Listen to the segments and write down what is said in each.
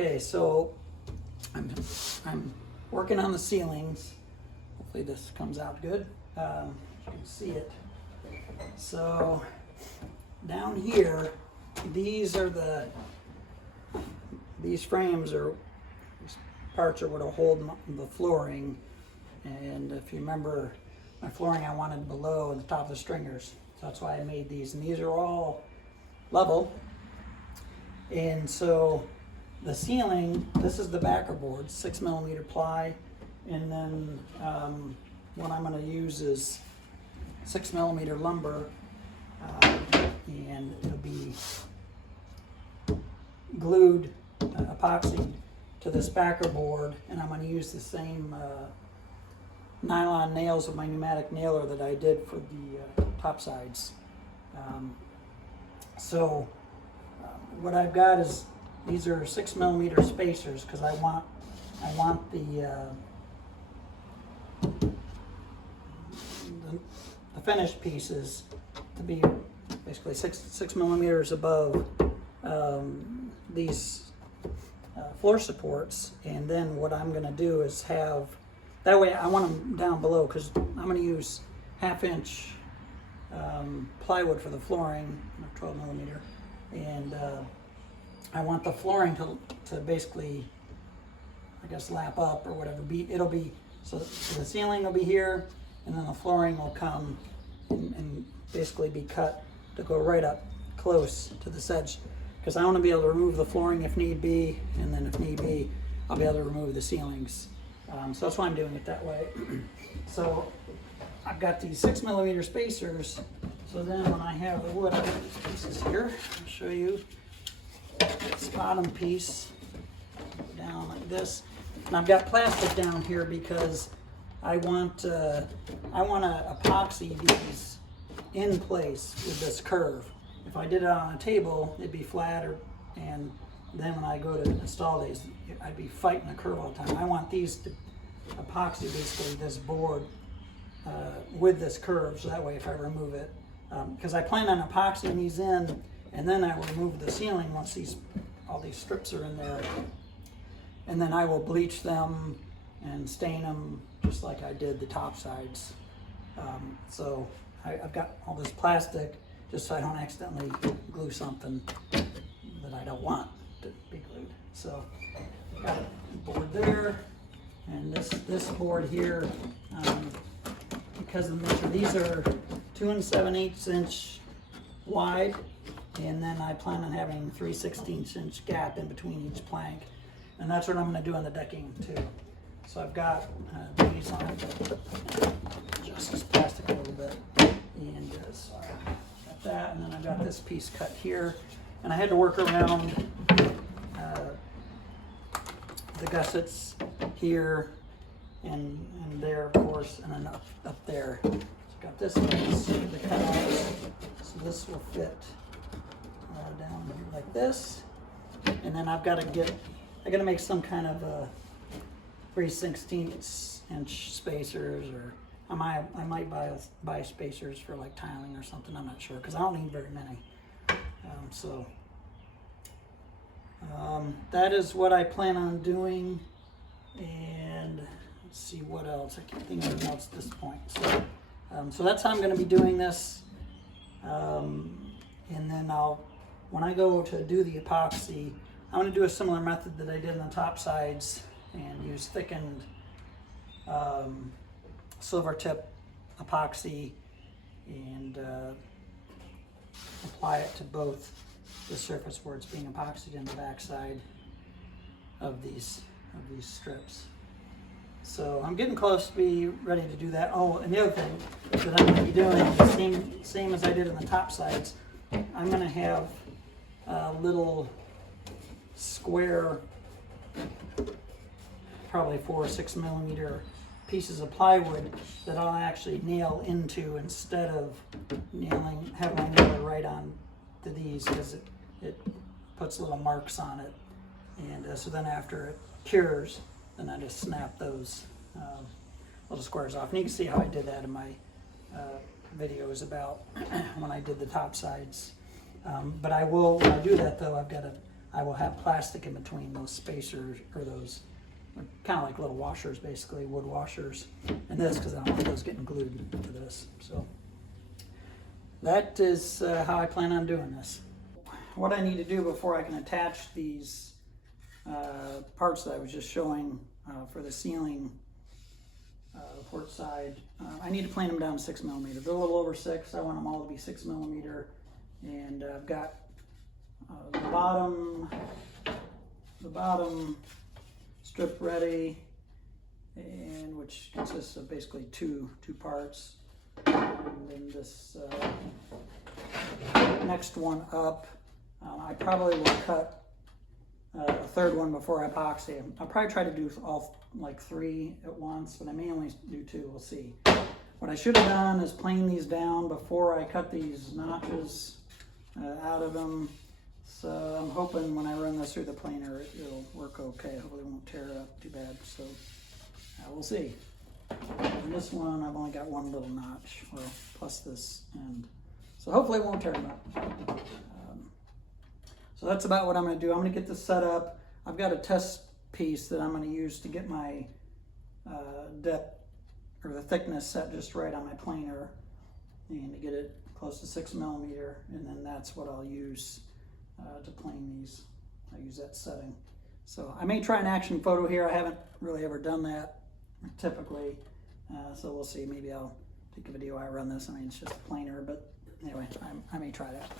Okay, so I'm working on the ceilings. Hopefully this comes out good. You can see it. So down here, these frames are, these parts are what will hold the flooring. And if you remember, my flooring I wanted below and the top of the stringers. So that's why I made these. And these are all level. And so the ceiling, this is the backer board, 6mm ply. And then what I'm going to use is 6mm lumber. And it'll be glued, epoxy to this backer board. And I'm going to use the same nylon nails with my pneumatic nailer that I did for the top sides. What I've got is, these are 6mm spacers because I want the finished pieces to be basically 6mm above these floor supports. And then what I'm going to do is have, that way I want them down below because I'm going to use 1/2" plywood for the flooring, 12mm, and I want the flooring to basically, I guess, lap up or whatever. It'll be, so the ceiling will be here, and then the flooring will come and basically be cut to go right up close to this edge, because I want to be able to remove the flooring if need be, and then if need be, I'll be able to remove the ceilings. So that's why I'm doing it that way. So I've got these 6mm spacers. So then when I have the wood, I've got these pieces here. I'll show you this bottom piece down like this. And I've got plastic down here because I want to epoxy these in place with this curve. If I did it on a table, it'd be flatter, and then when I go to install these, I'd be fighting the curve all the time. I want these to epoxy basically this board with this curve, so that way if I remove it, because I plan on epoxying these in, and then I will remove the ceiling once all these strips are in there, and then I will bleach them and stain them just like I did the top sides. So I've got all this plastic just so I don't accidentally glue something that I don't want to be glued. So got a board there, and this board here, because of the nature, these are 2 7/8 inch wide, and then I plan on having 3/16 inch gap in between each plank, and that's what I'm going to do on the decking too. So I've got these on, adjust this plastic a little bit, and so I've got that, and then I've got this piece cut here, and I had to work around the gussets here and there, of course, and then up there. So I've got this piece, the cutouts, so this will fit down here like this, and then I got to make some kind of 3/16 inch spacers, or I might buy spacers for like tiling or something. I'm not sure because I don't need very many. That is what I plan on doing, and let's see what else. I can't think of anything else at this point. So that's how I'm going to be doing this, and then when I go to do the epoxy, I'm going to do a similar method that I did on the top sides and use thickened silver tip epoxy and apply it to both the surface where it's being epoxied and the back side of these strips. So I'm getting close to be ready to do that. Oh, and the other thing that I'm going to be doing, the same as I did on the top sides, I'm going to have little square, probably 4 or 6mm pieces of plywood that I'll actually nail into instead of have my nailer right on to these, because it puts little marks on it. And so then after it cures, then I just snap those little squares off. And you can see how I did that in my videos about when I did the top sides. But when I do that though, I've got to I will have plastic in between those spacers, or those kind of like little washers, basically wood washers, and this, because I don't want those getting glued to this. So that is how I plan on doing this. What I need to do before I can attach these parts that I was just showing for the ceiling, port side, I need to plane them down 6 millimeter. They're a little over 6. I want them all to be 6 millimeter, and I've got the bottom strip ready, and which consists of basically two parts, and then this next one up. I probably will cut a third one before I epoxy them. I'll probably try to do all like 3 at once, but I may only do 2. We'll see. What I should have done is plane these down before I cut these notches out of them. So I'm hoping when I run this through the planer, it'll work okay. Hopefully it won't tear it up too bad. So we'll see. And this one, I've only got one little notch, well, plus this end. So hopefully it won't tear them up. So that's about what I'm going to do. I'm going to get this set up. I've got a test piece that I'm going to use to get my depth or the thickness set just right on my planer, and to get it close to 6 millimeter, and then that's what I'll use to plane these. I use that setting. So I may try an action photo here. I haven't really ever done that typically, so we'll see. Maybe I'll take a video while I run this. I mean, it's just a planer, but anyway, I may try that.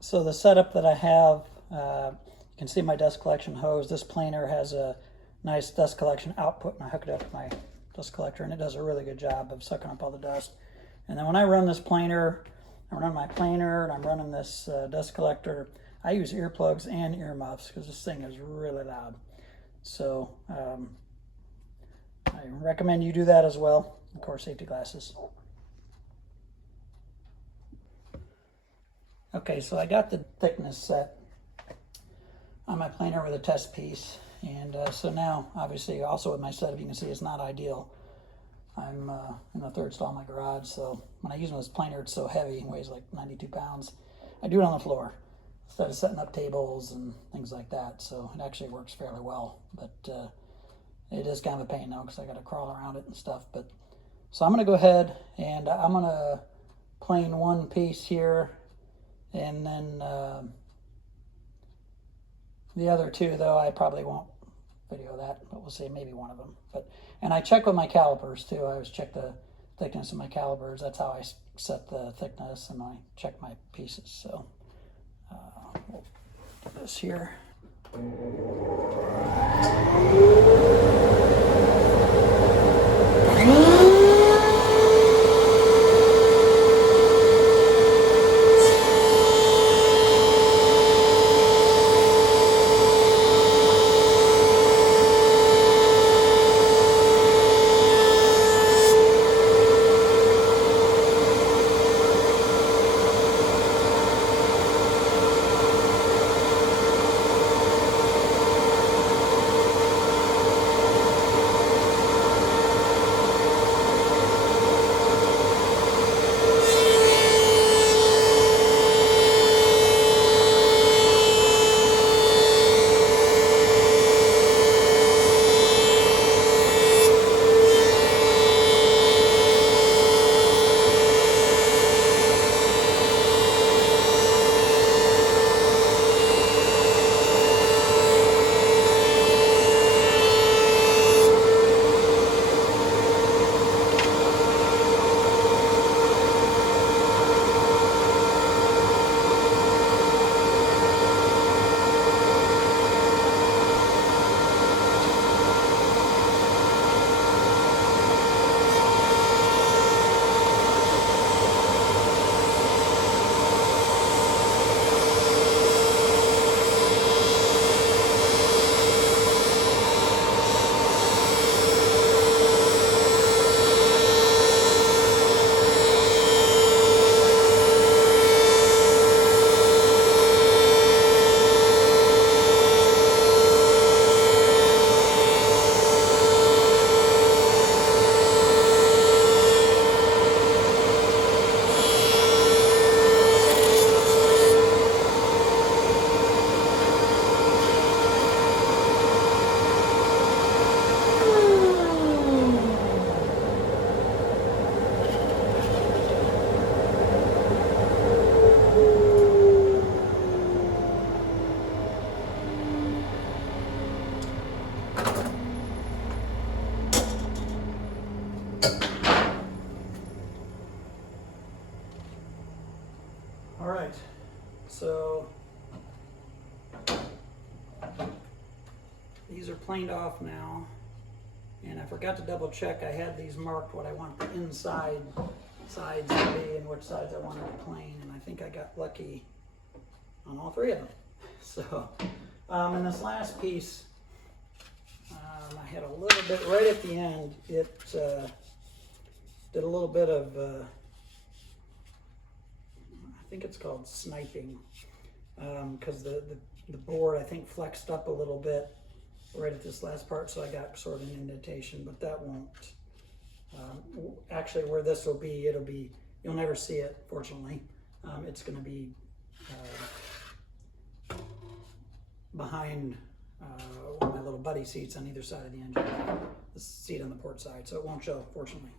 So the setup that I have, you can see my dust collection hose. This planer has a nice dust collection output, and I hook it up to my dust collector, and it does a really good job of sucking up all the dust. And then when I run this planer, I run my planer and I'm running this dust collector, I use earplugs and earmuffs because this thing is really loud. So I recommend you do that as well. Of course, safety glasses. Okay, so I got the thickness set on my planer with a test piece. And so now, obviously, also with my setup, you can see it's not ideal. I'm in the third stall in my garage, so when I use this planer, it's so heavy, it weighs like 92 pounds. I do it on the floor instead of setting up tables and things like that, so it actually works fairly well. But it is kind of a pain now because I got to crawl around it and stuff. But so I'm going to go ahead and I'm going to plane one piece here, and then the other two, though, I probably won't video that, but we'll see, maybe one of them. And I check with my calipers too. I always check the thickness of my calipers. That's how I set the thickness, and I check my pieces. So we'll do this here. planed off now. And I forgot to double check. I had these marked what I want the inside sides to be and which sides I wanted to plane. And I think I got lucky on all three of them. So, and this last piece, I had a little bit right at the end. It did a little bit of, I think it's called sniping, because the board I think flexed up a little bit right at this last part, so I got sort of an indentation, but that won't. Actually, where this will be, it'll be, you'll never see it, fortunately. It's going to be behind one of my little buddy seats on either side of the engine, the seat on the port side, so it won't show, fortunately.